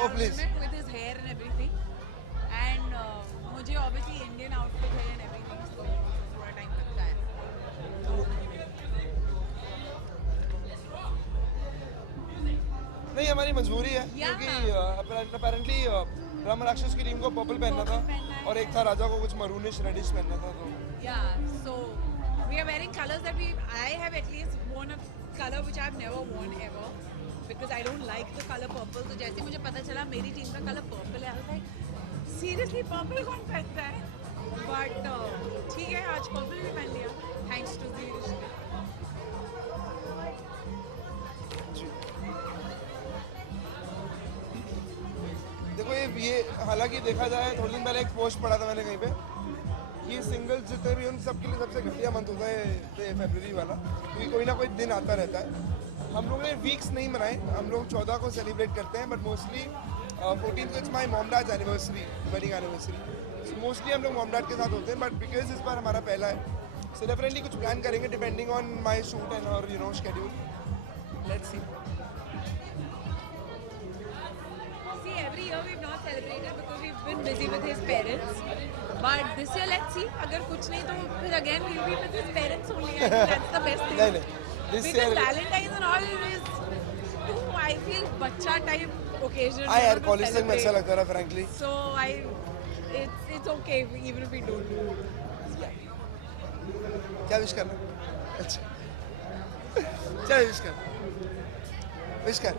Oh please. with his hair and everything. And मुझे obviously Indian outfit है and everything, so थोड़ा time लगता है. नहीं हमारी मजबूरी है क्योंकि अपेरेंटली ब्रह्म राक्षस की टीम को पर्पल पहनना था और एक था राजा को कुछ मरूनिश रेडिश पहनना था तो Yeah, so we are wearing colors that I have at least worn a color which I have never worn ever because I don't like the color purple. तो जैसे मुझे पता चला मेरी टीम का color purple है, I was like, seriously purple कौन पहनता है? But ठीक है, आज purple भी पहन लिया, thanks to the देखो ये हालांकि देखा जाए थोड़े दिन पहले एक पोस्ट पढ़ा था मैंने कहीं पे कि सिंगल्स जितने भी उन सब के लिए सबसे घटिया मंथ होता है फरवरी वाला क्योंकि कोई ना कोई दिन आता रहता है. हम लोग ने वीक्स नहीं मनाए, हम लोग 14 को सेलिब्रेट करते हैं बट मोस्टली 14 को it's my mom dad's anniversary, wedding anniversary. Mostly हम लोग मॉम डैड के साथ होते हैं बट बिकॉज इस बार हमारा पहला है सो डेफिनेटली कुछ प्लान करेंगे depending on my shoot and और you know schedule. Let's see. See, every year we've not celebrated because we've been busy with his parents. But this year, let's see. अगर कुछ नहीं तो फिर again we'll be with his parents only. I think that's the best thing. नहीं this because year Valentine's and all is too, I feel बच्चा type occasion. हाँ यार college तक में अच्छा लगता रहा frankly. So it's okay even if we don't do it. क्या विश करना? अच्छा क्या विश कर? विश कर.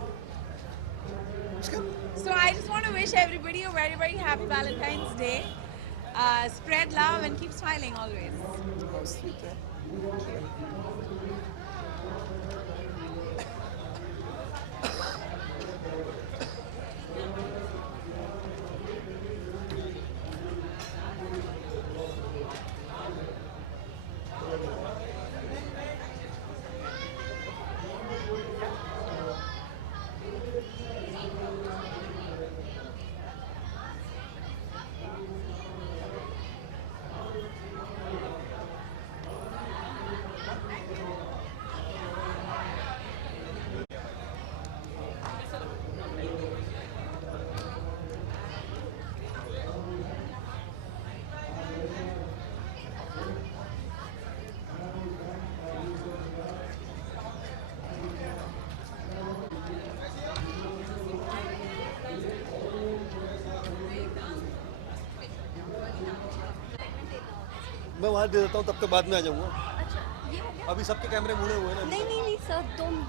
विश कर. So I just want to wish everybody a very, very happy Valentine's Day. Spread love and keep smiling always. Oh, sweet, eh? मैं वहाँ दे देता हूँ तब तक बाद में आ जाऊँगा. अच्छा ये हो गया? अभी सबके कैमरे मुड़े हुए हैं ना. नहीं नहीं नहीं सर तुम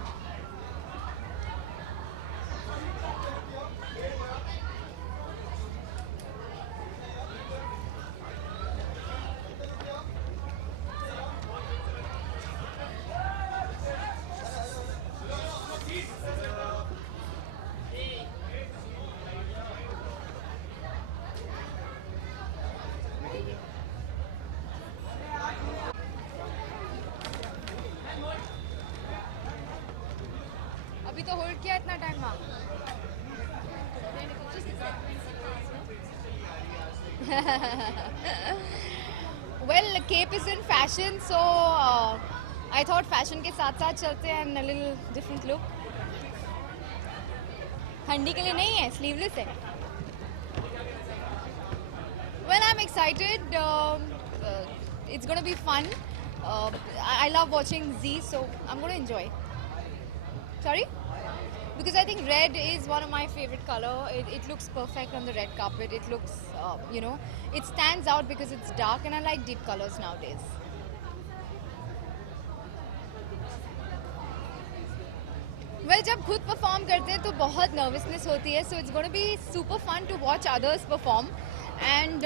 अभी तो होल्ड किया इतना टाइम वहाँ. Well, cape is in fashion, so I thought fashion के साथ साथ चलते हैं and a little different look. ठंडी के लिए नहीं है, sleeveless है. Well, I'm excited. It's gonna be fun. I love watching Z, so I'm gonna enjoy. Sorry? Because I think red is one of my favorite color. It looks perfect on the red carpet. It looks, you know, it stands out because it's dark and I like deep colors nowadays. Well, जब खुद perform करते हैं तो बहुत nervousness होती है. So it's going to be super fun to watch others perform. And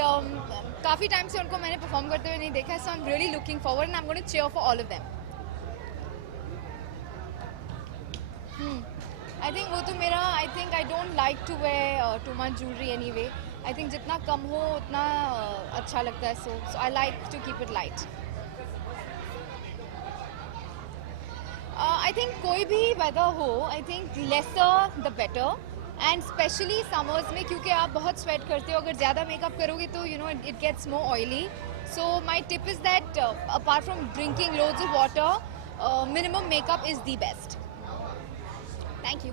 काफ़ी time से उनको मैंने perform करते हुए नहीं देखा. So I'm really looking forward and I'm going to cheer for all of them. I think वो तो मेरा I think I don't like to wear too much jewelry anyway. I think जितना कम हो उतना अच्छा लगता है. So I like to keep it light. I think कोई भी weather हो, I think lesser the better. And especially summers में क्योंकि आप बहुत sweat करते हो, अगर ज़्यादा makeup करोगे तो you know it gets more oily. So my tip is that apart from drinking loads of water, minimum makeup is the best. Thank you.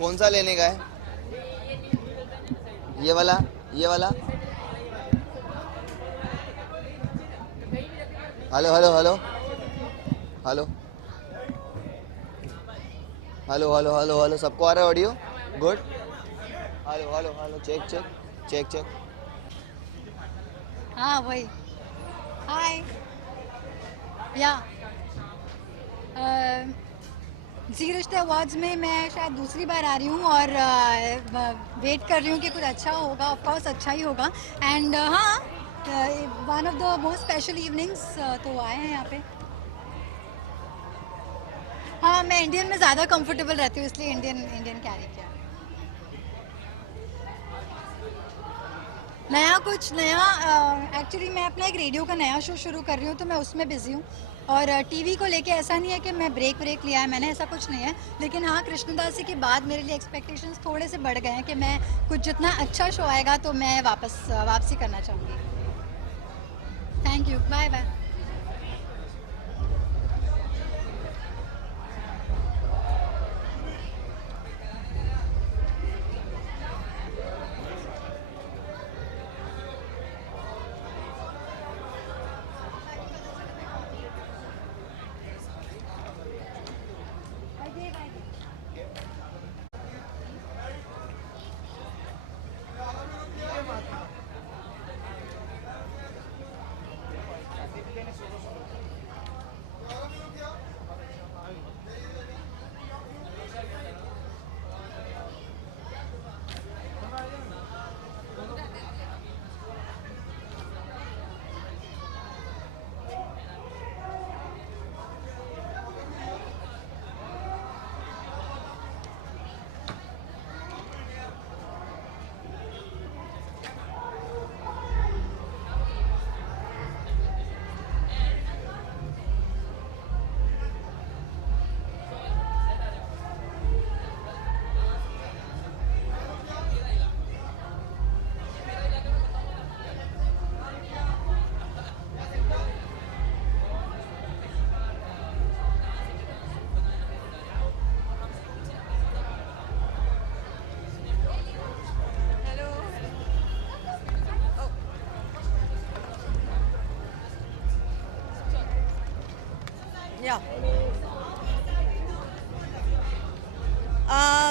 कौन सा लेने का है? ये वाला, ये वाला। Hello hello hello hello hello hello hello hello, सबको आ रहा है audio? Good. Hello hello hello, check check check check. हाँ वही। हाय या जी रिश्ते अवार्ड्स में मैं शायद दूसरी बार आ रही हूँ और वेट कर रही हूँ कि कुछ अच्छा होगा। ऑफ कोर्स अच्छा ही होगा। एंड हाँ, one of the most special evenings तो आए हैं यहाँ पे। हाँ, मैं इंडियन में ज़्यादा कंफर्टेबल रहती हूँ, इसलिए इंडियन कैरी किया। नया कुछ नया, एक्चुअली मैं अपना एक रेडियो का नया शो शुरू कर रही हूँ, तो मैं उसमें बिजी हूँ। और टीवी को लेके ऐसा नहीं है कि मैं ब्रेक लिया है मैंने, ऐसा कुछ नहीं है। लेकिन हाँ, कृष्णदासी के बाद मेरे लिए एक्सपेक्टेशंस थोड़े से बढ़ गए हैं कि मैं कुछ जितना अच्छा शो आएगा तो मैं वापसी करना चाहूँगी। Thank you, bye bye.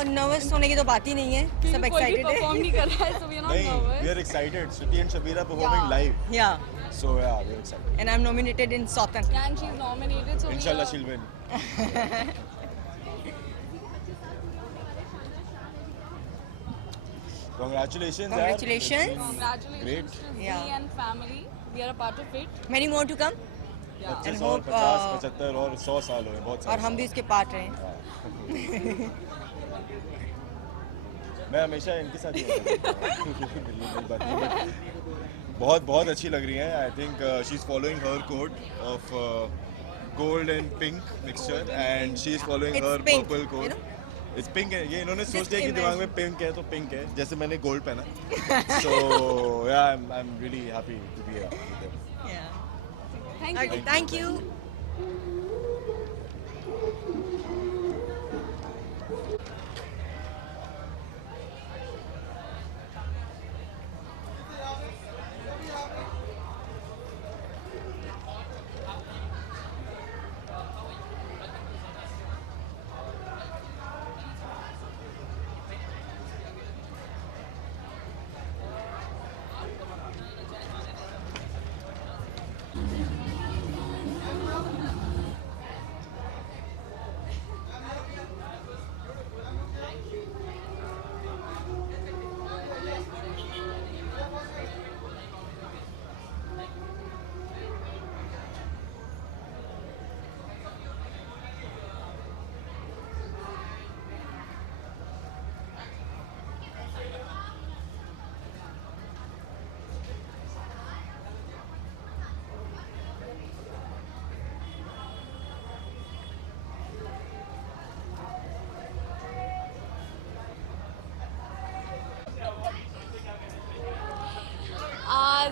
Nervous होने की तो बात ही नहीं है, सब एक्साइटेड है। परफॉर्म नहीं कर रहा है, so we are not नहीं, nervous. we are excited. Shruti and Shabira performing live. Yeah, So yeah, we're excited. and I'm nominated in Sautan. Yeah, and she's nominated, so Inshallah, we are... she'll win. Congratulations. yaar. Congratulations. Congratulations Great. to Z Yeah. and family. We are a part of it. Many more to come. 25 And और hope, 50, 75 और 100 साल हुए, बहुत और साल। हम भी उसके पार्ट रहे। मैं हमेशा इनके साथ ही होता हूँ। बहुत बहुत अच्छी लग रही हैं। I think she is following her code of gold and pink mixture and she is following It's her pink, purple you code. know? It's pink है, ये इन्होंने सोच Just लिया कि दिमाग में imagine. पिंक है तो पिंक है, जैसे मैंने गोल्ड पहना। So yeah I am really happy to be here with them. Thank you. Okay, thank you.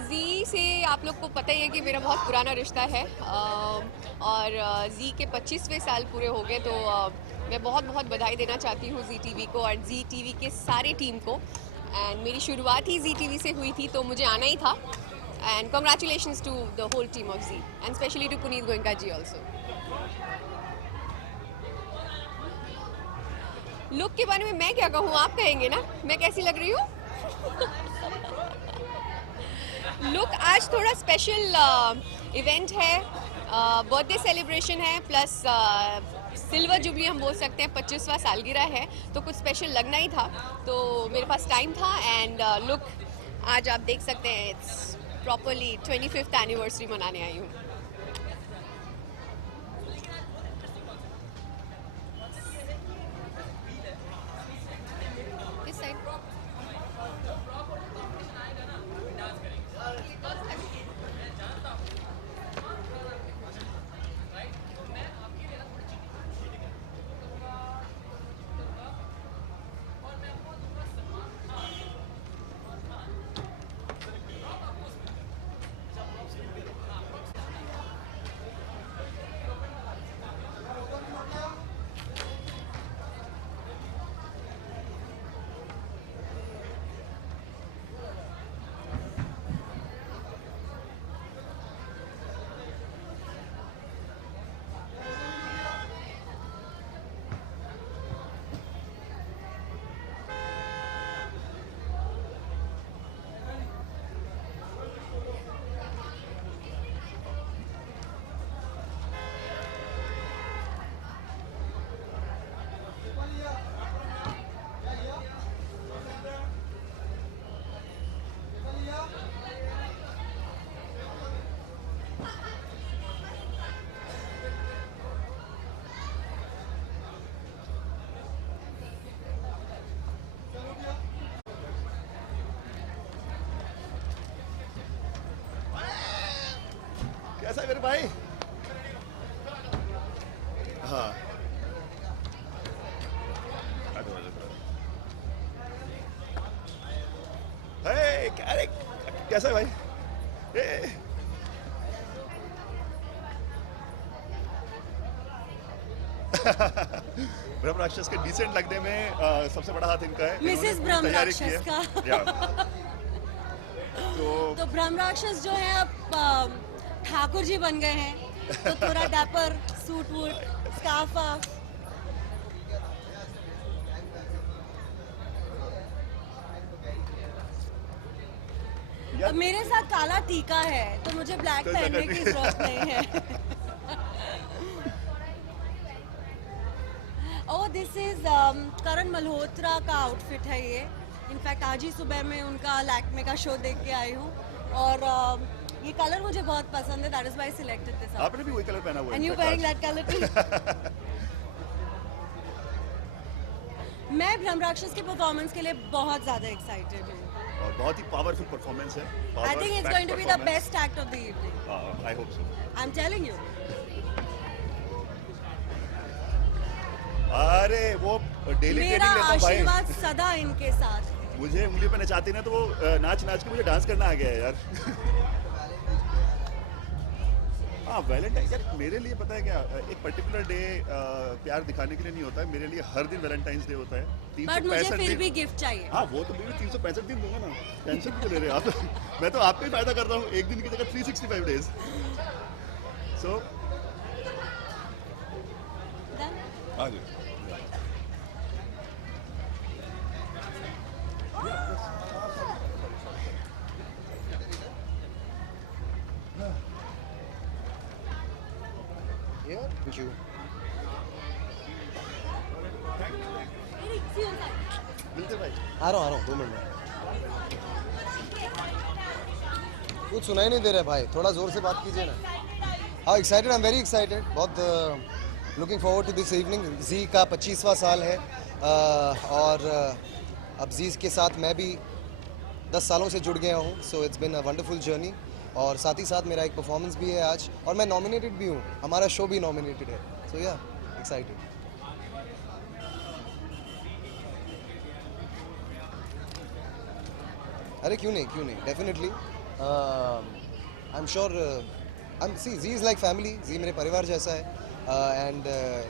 जी से आप लोग को पता ही है कि मेरा बहुत पुराना रिश्ता है और जी के 25वें साल पूरे हो गए, तो मैं बहुत बहुत बधाई देना चाहती हूँ जी टीवी को और जी टीवी के सारे टीम को। एंड मेरी शुरुआत ही जी टीवी से हुई थी तो मुझे आना ही था। And congratulations to the whole team of Zee and specially to Punit Goenka ji also. Look के बारे में मैं क्या कहूँ, आप कहेंगे ना मैं कैसी लग रही हूँ? लुक आज थोड़ा स्पेशल इवेंट है, बर्थडे सेलिब्रेशन है, प्लस सिल्वर जुबली हम बोल सकते हैं, 25वां सालगिरह है, तो कुछ स्पेशल लगना ही था, तो मेरे पास टाइम था। एंड लुक आज आप देख सकते हैं इट्स प्रॉपरली 25th एनिवर्सरी मनाने आई हूँ। इस साइड कैसा है मेरे भाई? हाँ कैसा है भाई? ब्रह्म राक्षस के डिसेंट लगने में सबसे बड़ा हाथ इनका है। मिसेस ब्रह्म राक्षस का। तो ब्रह्म राक्षस जो है अब ठाकुर जी बन गए हैं, तो थोड़ा डैपर सूट वूट स्कार्फ। अब मेरे साथ काला टीका है तो मुझे ब्लैक पहनने की जरूरत नहीं है। ओह दिस इज करण मल्होत्रा का आउटफिट है ये। इनफैक्ट आज ही सुबह मैं उनका लैक्मे का शो देख के आई हूँ और ये कलर मुझे बहुत पसंद है, that is why I selected this. आपने भी वही कलर पहना हुआ है। And you wearing that colour too. मैं ब्रह्म राक्षस के परफॉर्मेंस के लिए बहुत ज्यादा एक्साइटेड हूँ। और बहुत ही पावरफुल परफॉर्मेंस है। I think it's going to be the best act of the evening. I hope so. I am telling you. अरे वो डेली मेरा ट्रेनिंग लेता हूं भाई। आशीर्वाद सदा इनके साथ। मुझे उंगली पे नचाती ना तो वो नाच नाच के मुझे डांस करना आ गया है यार। हाँ वैलेंटाइन यार मेरे लिए पता है क्या, एक पर्टिकुलर डे प्यार दिखाने के लिए नहीं होता है, मेरे लिए हर दिन वैलेंटाइंस डे होता है। बट मुझे फिर भी गिफ्ट चाहिए। हाँ वो तो मैं 365 दिन दूंगा ना, टेंशन क्यों ले रहे हैं आप? मैं तो आपका ही फायदा कर रहा हूँ, एक दिन की जगह 365 डेज। सो हाँ जी Thank you. मिलते भाई। आ रहा हूँ 2 मिनट में। कुछ सुनाई नहीं दे रहा है भाई, थोड़ा जोर से बात कीजिए ना। हाँ excited, I am very excited. बहुत looking forward to this evening. Zee का 25वां साल है और अब जी के साथ मैं भी 10 सालों से जुड़ गया हूँ। So it's been a wonderful journey और साथ ही साथ मेरा एक परफॉर्मेंस भी है आज और मैं नॉमिनेटेड भी हूँ, हमारा शो भी नॉमिनेटेड है। सो या एक्साइटेड। अरे क्यों नहीं definitely. I am sure Zee is like family. Zee मेरे परिवार जैसा है and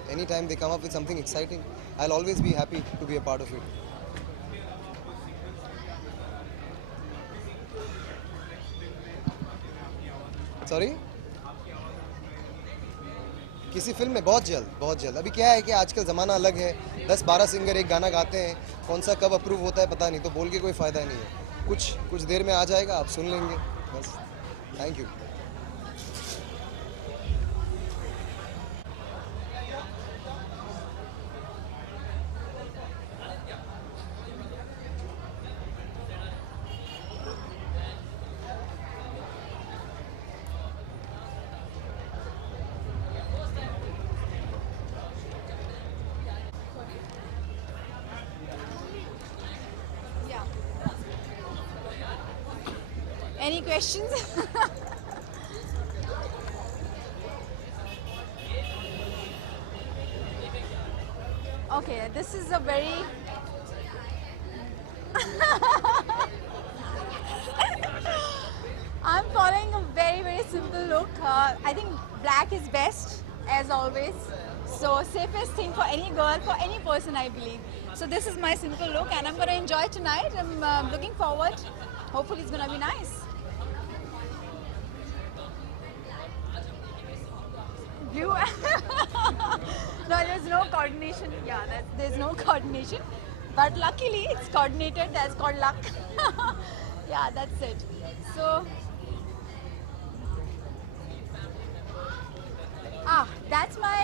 anytime they come up with something exciting, I'll always be happy to be a part of it. Sorry? किसी फिल्म में बहुत जल्द. अभी क्या है कि आजकल ज़माना अलग है. 10-12 सिंगर एक गाना गाते हैं, कौन सा कब अप्रूव होता है पता नहीं, तो बोल के कोई फ़ायदा नहीं है. कुछ देर में आ जाएगा, आप सुन लेंगे बस. Thank you. Any questions? Okay, this is a very I'm following a very simple look. I think black is best as always. So safest thing for any girl, for any person, I believe. So this is my simple look, and I'm going to enjoy tonight. I'm looking forward. Hopefully it's going to be nice. Blue. No, there's no coordination. Yeah, there's no coordination. But luckily it's coordinated. That's called luck. Yeah, that's it. So, that's my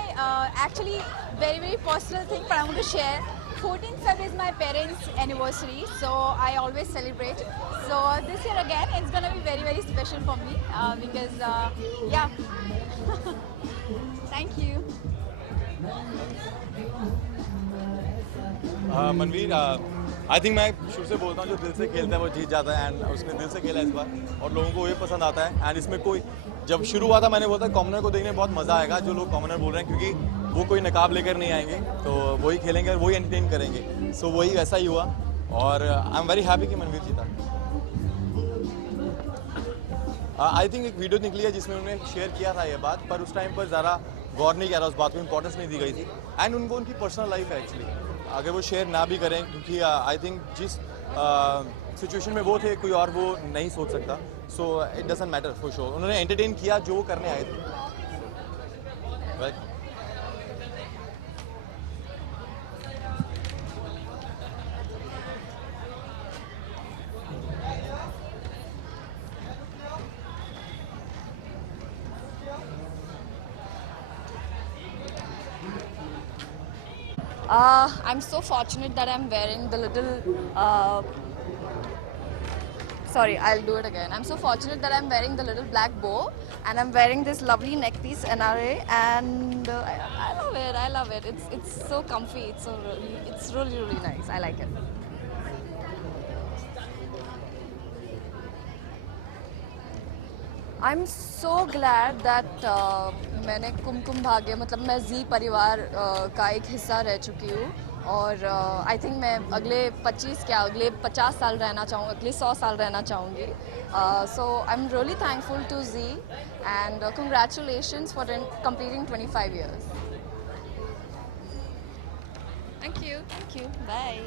actually very personal thing, but I want to share. 14th Feb is my parents' anniversary, so I always celebrate. So this year again, it's gonna be very special for me because yeah. Thank you. Manveer, I think मैं शुरू से बोलता हूँ जो दिल से खेलता है वो जीत जाता है, एंड उसने दिल से खेला इस बार और लोगों को ये पसंद आता है. एंड इसमें कोई जब शुरू हुआ था मैंने बोला था कॉमनर को देखने में बहुत मज़ा आएगा. जो लोग कॉमनर बोल रहे हैं क्योंकि वो कोई नकाब लेकर नहीं आएंगे, तो वही खेलेंगे और वही एंटरटेन करेंगे. सो वही वैसा ही हुआ और आई एम वेरी हैप्पी कि मनवीर जीता. आई थिंक एक वीडियो निकली है जिसमें उन्होंने शेयर किया था ये बात, पर उस टाइम पर ज़रा गौर नहीं किया था, उस बात को इंपॉर्टेंस नहीं दी गई थी. एंड उनको उनकी पर्सनल लाइफ है एक्चुअली, अगर वो शेयर ना भी करें क्योंकि आई थिंक जिस सिचुएशन में वो थे कोई और वो नहीं सोच सकता. So it doesn't matter for sure. उन्होंने एंटरटेन किया जो वो करने आए थे. Right. I'm so fortunate that I'm wearing the little sorry, I'll do it again. I'm so fortunate that I'm wearing the little black bow and I'm wearing this lovely neck piece NRA, and I love it. It's so comfy. It's really nice. I like it. I'm so glad that मैंने कुमकुम भाग्य मतलब मैं जी परिवार का एक हिस्सा रह चुकी हूँ और आई थिंक मैं अगले 50 साल रहना चाहूँगी, अगले 100 साल रहना चाहूँगी. So I'm really thankful to Z and congratulations for completing 25 years. Thank you. Bye.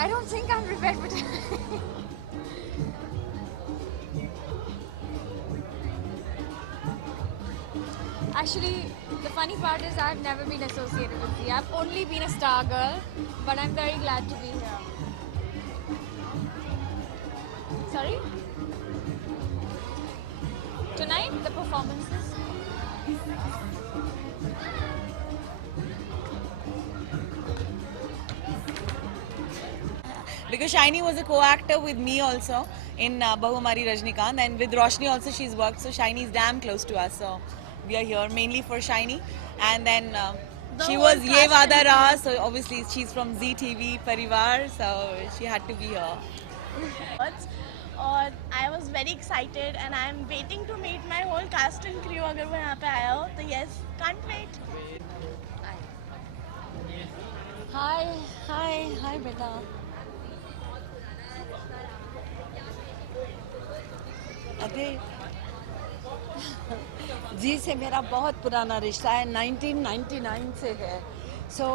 I don't think I'm prepared, but actually, the funny part is I've never been associated with Z. I've only been a star girl, but I'm very glad to be here. Sorry? Tonight, the performances. Because Shiny was a co-actor with me also in Bahu Hamari Rajnikant, and with Roshni also she's worked, so Shiny is damn close to us. So we are here mainly for Shiny, and then she was Ye Wada Raha, so obviously she's from Zee TV Parivar, so she had to be here. और I was very excited and I am waiting to meet my whole cast and crew अगर वो यहाँ पे आया हो तो yes, can't wait. Hi बेटा. अभी जी से मेरा बहुत पुराना रिश्ता है, 1999 से है. सो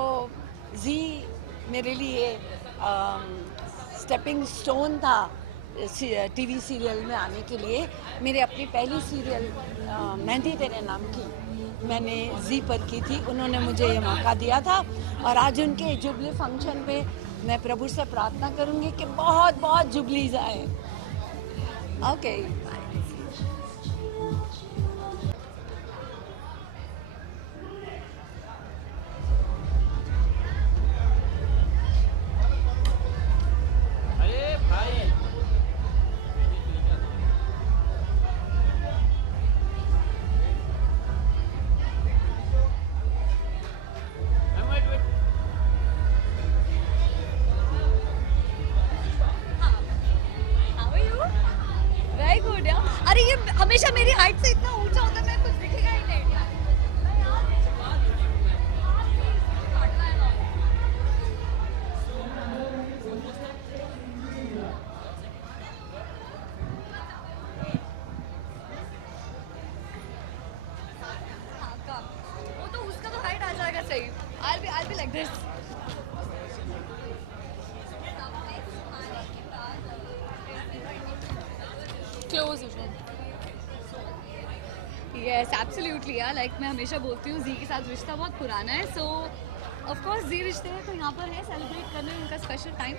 जी मेरे लिए स्टेपिंग स्टोन था टीवी सीरियल में आने के लिए. मेरे अपनी पहली सीरियल मेहंदी तेरे नाम की मैंने जी पर की थी. उन्होंने मुझे ये मौका दिया था और आज उनके जुबली फंक्शन पे मैं प्रभु से प्रार्थना करूँगी कि बहुत बहुत जुबलीज आए. ओके अरे ये हमेशा मेरी हाइट से इतना ऊंचा होता है, मैं कुछ दिखेगा ही नहीं. वो तो उसका तो हाइट आ जाएगा सही. I'll be like this. Close. Yes, absolutely यार. Like मैं हमेशा बोलती हूँ जी के साथ रिश्ता बहुत पुराना है. So of course जी रिश्ते हैं तो यहाँ पर है सेलिब्रेट करने उनका special time.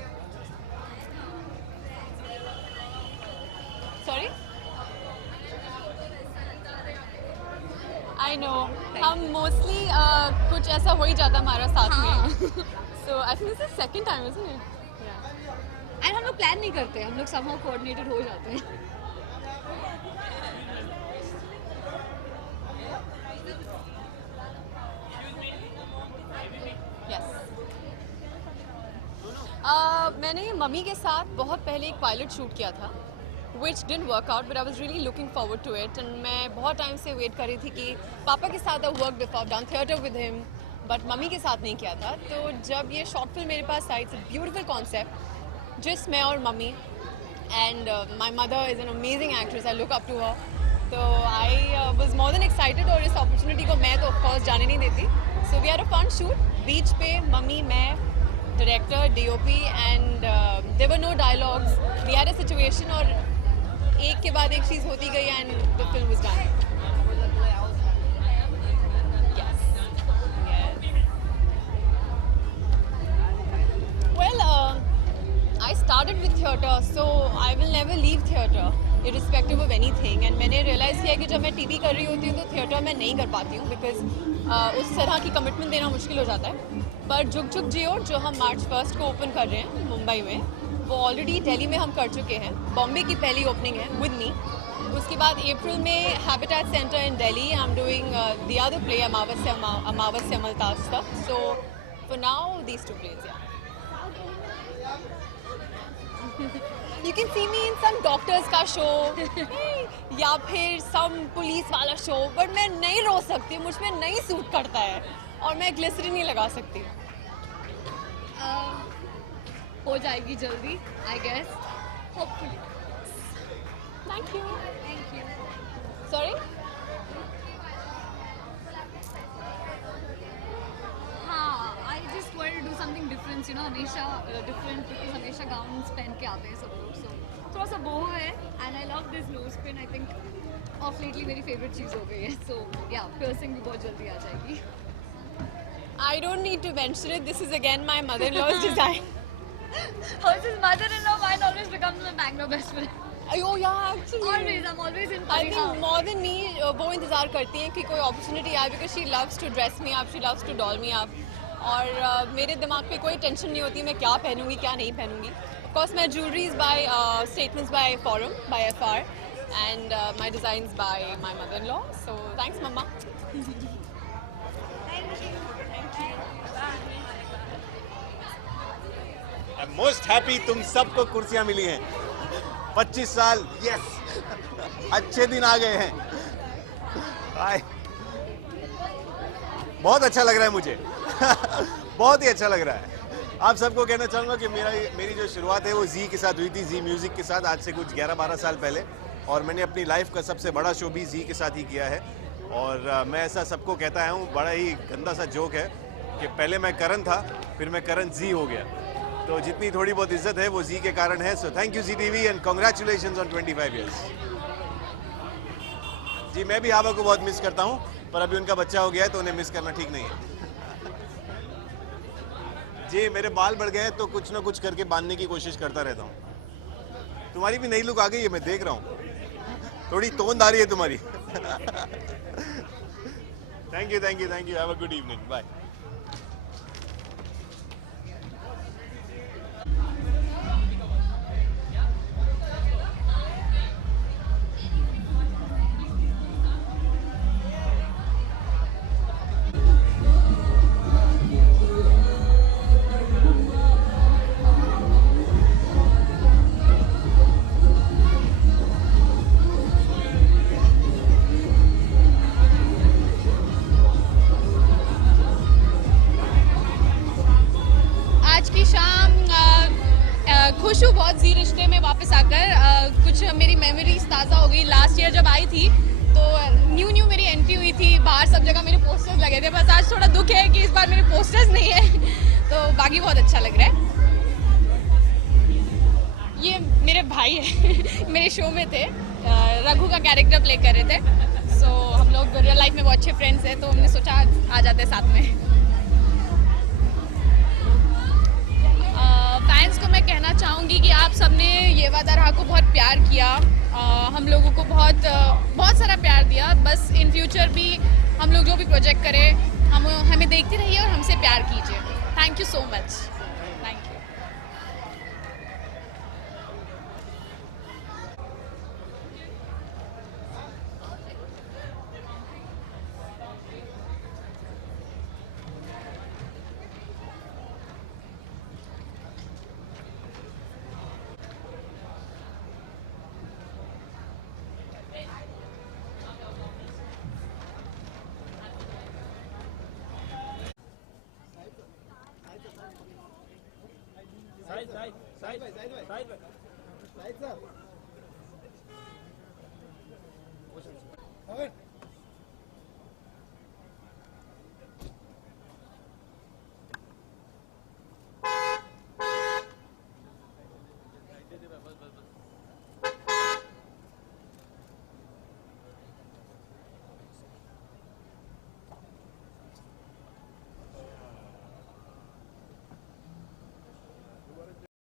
Sorry? I know. हम mostly कुछ ऐसा हो ही जाता हमारा साथ में. So I think this is second time, isn't it? Yeah. And हम लोग प्लान नहीं करते, हम लोग somehow coordinated हो जाते हैं. मैंने मम्मी के साथ बहुत पहले एक पायलट शूट किया था which didn't work out but I was really looking forward to it and मैं बहुत टाइम से वेट कर रही थी कि पापा के साथ I've worked before, done theatre with him but mummy के साथ नहीं किया था. तो जब ये शॉर्ट फिल्म मेरे पास आई, it's a beautiful concept जिस मैं और mummy and my mother is an amazing actress, I look up to her. तो I was more than excited और इस opportunity को मैं तो of course जाने नहीं देती. So we had a fun shoot, बीच पे मम्मी, मैं, director, DOP and there were no dialogues. We had a situation और एक के बाद एक चीज़ होती गई and the film was done. Yes. Well, I started with theatre, so I will never leave theatre, irrespective of anything. And मैंने realize किया कि जब मैं TV कर रही होती हूँ तो theatre मैं नहीं कर पाती हूँ because उस तरह की commitment देना मुश्किल हो जाता है. पर जुग जुग जियो जो हम मार्च 1 को ओपन कर रहे हैं मुंबई में, वो ऑलरेडी दिल्ली में हम कर चुके हैं. बॉम्बे की पहली ओपनिंग है विद मी. उसके बाद अप्रैल में habitat centre in Delhi I am doing the other play Amavasya मलतास्ता. So for now these two plays. You can see me in some doctors का शो या फिर सम पुलिस वाला शो, बट मैं नहीं रो सकती, मुझ में नहीं सूट करता है और मैं ग्लिसरीन नहीं लगा सकती. हो जाएगी जल्दी, I guess, hopefully. Thank you. Sorry. हाँ, I just wanted to do something different, you know. हमेशा डिफरेंट बिकॉज हमेशा गाउन्स पहन के आते हैं सब लोग. सो थोड़ा सा बोह है and I love this nose pin. I think of lately मेरी फेवरेट चीज़ हो गई है. सो या पियर्सिंग भी बहुत जल्दी आ जाएगी. I don't need to mention it. This is again my mother-in-law's design. Hers is mother-in-law. Mine always becomes my Bangalore best friend. Oh yeah, actually. Always, I'm always in. I think more than me, वो इंतज़ार करती हैं कि कोई opportunity आए because she loves to dress me up, she loves to doll me up. और मेरे दिमाग पे कोई टेंशन नहीं होती मैं क्या पहनूंगी क्या नहीं पहनूंगी. Of course, my jewelry is by statements by Forum by FR, and my designs by my mother-in-law. So thanks, Mama. Thank you. I am most happy तुम सबको कुर्सियां मिली हैं। 25 साल, यस, अच्छे दिन आ गए हैं। हाय, बहुत अच्छा लग रहा है मुझे। बहुत ही अच्छा लग रहा है। आप सबको कहना चाहूँगा कि मेरी जो शुरुआत है वो जी के साथ हुई थी, जी म्यूज़िक के साथ, आज से कुछ 11-12 साल पहले। और मैंने अपनी लाइफ का सबसे बड़ा शो भी जी के साथ ही किया है। और मैं ऐसा सबको कहता आया हूँ, बड़ा ही गंदा सा जोक है कि पहले मैं करण था, फिर मैं करण जी हो गया। तो जितनी थोड़ी बहुत इज्जत है वो जी के कारण है। So thank you Zee TV and congratulation on 25 years. जी मैं भी हावा को बहुत मिस करता हूँ, पर अभी उनका बच्चा हो गया है तो उन्हें मिस करना ठीक नहीं है। जी मेरे बाल बढ़ गए हैं तो कुछ ना कुछ करके बांधने की कोशिश करता रहता हूँ। तुम्हारी भी नई लुक आ गई है, मैं देख रहा हूँ, थोड़ी तोंद आ रही है तुम्हारी। Thank you, thank you, thank you. Have a good evening, bye. आज की शाम खुश हूँ बहुत जी रिश्ते में वापस आकर। कुछ मेरी मेमोरीज ताज़ा हो गई। लास्ट ईयर जब आई थी तो न्यू मेरी एंट्री हुई थी, बाहर सब जगह मेरे पोस्टर्स लगे थे। बस आज थोड़ा दुख है कि इस बार मेरे पोस्टर्स नहीं है। तो बाकी बहुत अच्छा लग रहा है। ये मेरे भाई है। मेरे शो में थे, रघु का कैरेक्टर प्ले कर रहे थे। सो हम लोग रियल लाइफ में बहुत अच्छे फ्रेंड्स हैं, तो हमने सोचा आ जाते साथ में। फैंस को मैं कहना चाहूँगी कि आप सबने ये वादा रहा को बहुत प्यार किया, हम लोगों को बहुत सारा प्यार दिया। बस इन फ्यूचर भी हम लोग जो भी प्रोजेक्ट करें हमें देखते रहिए और हमसे प्यार कीजिए। Thank you so much. Thank you. Side, sir.